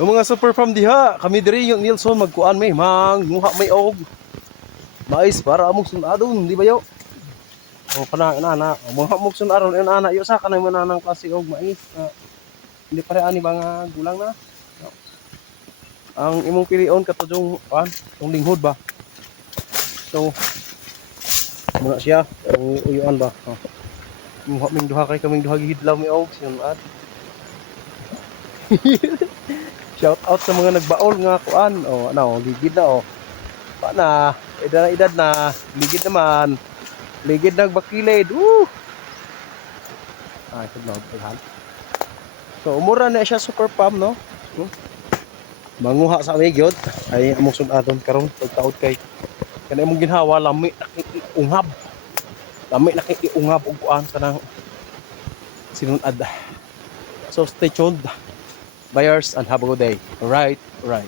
Yung mga super farm diha, kami diri yung Nilson magkuan may manguha may og mais para among sunadon, di ba yo? O kana ana, mga among sunaron ana yo sa kanay man nang klase og mais. Hindi pare ani mga gulang na. Ang imong pilion katudong tong linghod ba. So muna siya, ang uyuan ba. Ming duha kay kaming duha gihidlaw mi og sunad. Shout out sa mga nagbaol nga kuan. O ano, ligid na o. Pa na, edad na, ligid naman. Ligid nagbakilid. Woo! Ito na paghan. So umura na siya super pam no. Manguha sa amig yun. Ay among sunadon karon pagtaod kay kanay mong ginhawa lami nakikiungab. Lami nakikiungab og kuan kanang sinunad. So stay tuned. Buyers and have a good day. Alright, alright.